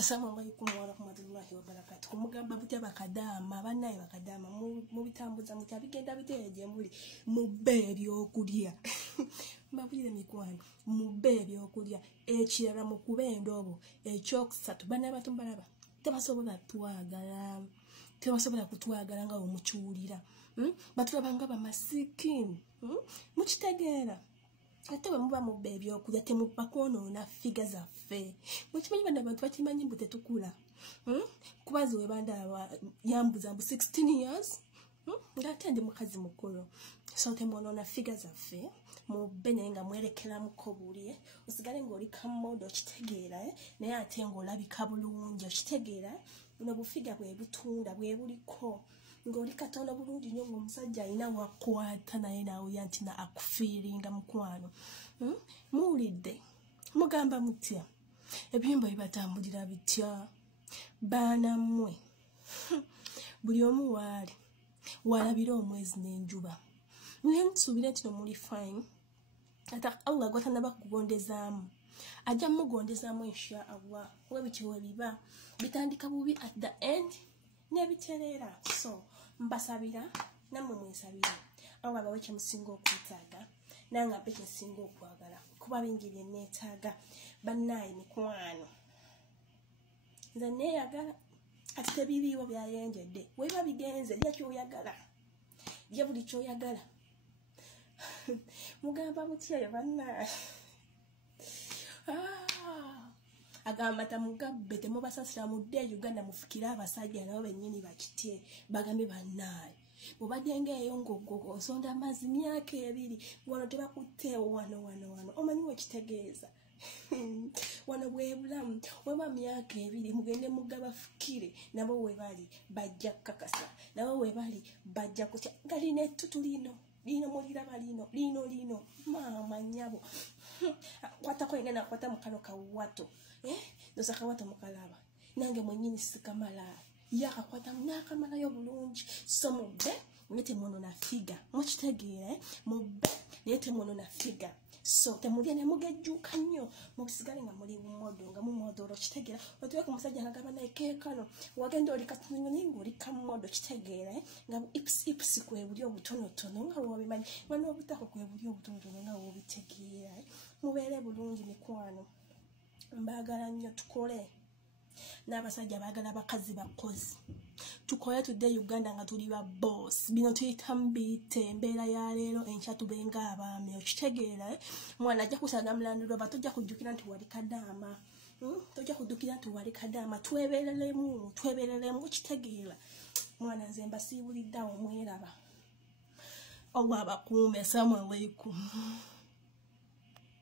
Assalamu alaikum wa rahmatullahi wa barakatuh. Kumugamba butya bakadama banaye bakadama mu bitambuza mu tabigenda biteje muri mu bebyo okulya. Mbabulire mikwano mu bebyo okulya ekirala mu kubendobo ekyokusatu banaye batumbalaba tebasobola twagala tebasobola kutwagala nga omuchuulira batulabanga bamasikini mukitegeera ate bwe muba mu bebyo okulya temuppa kwonoona figa zaffe mukimanyi bana abantu bakimanyi mbu tetukula kubazi we bandaba yambuza mbu 16 years ng'ate ndi mukazi mukulu so temwonoona figa zaffe mubbe naye nga mwerekeramuko buli osigale ng'oli kamodo okitegeera naye ate ng'olabika bulungi okitegeera buno bufiga bwe butunda bwe buliko ng'oli katonda bulungi nnyo ng'omusajja alina wakwata naye naawuya nti na akufiiringa mukwano muwulidde mugamba mutya ebiyumba bibatambulira bitya baana mmwe buli omu waali walabira omwezi n'enjuba naye nsuubire nti no muli fine ata Allah gwatanaba kugondezaamu ajja mugondezaamu insha Allah webityo webiba bitandika bubi at the end nebiterera so mbasabira namwe mwesabira Allah bawe kyemusinga okwetaaga nange abe kyemusinga okwagala kuba bingi bye neetaaga bannaye mikwano nze neeyagala ati tebiriiwo byayenjedde weba bigenze lya kyoyagala lya buli kyoyagala mugamba mutyayo bannaye agamba tamugabbe temubasasira mudde Uganda mufukira abasajja nabo bennyini bakitye bagambe bannaye mubadde ngeeyo ng'oggogo osonda amazzi myaka 2 wano tebakutteewo wano omanyi wekitegeeza wano bwe bulamu weba myaka 2 mugende mugaba fukire nabo webali bajja kakasa nabo webali bajja kutya galina ettutu lino muliraba lino mama nyabo kwatako ingana kwata mukano kawato nosaka wato mukalaba nange mwenyini sikamala yakakwata mnakamala yo bulungi so mubbe nete mono na figa mukitegeera mubbe nete mono na figa so temulye ne mugejjuka nnyo mubisigale nga muli mumodo nga mumodoro kitegeera otwe ku musajja ngagaba naye kekano wagenda oli katunningo oli kamodo kitegeera nga ips kwe buli obutonotono nga wobimanyi wano obutako kwe buli obutonotono nga wobitegeera mubeere bulungi mikwano mbagala nnyo tukole n'abasajja baagala bakazi bakozi tukole tudde Uganda nga tuli ba boss bino tuyita mbite embeera ya leero enkya tubenga abaami okitegeera mwana ajja kusaga mulandulwa batojja kujjukira nti wali kadaama tojja kujjukira nti wali kadaama twebereremu okitegeera mwana nze mbasiibulidde awo mweraba Allah abakuume. Assalamu alaikum.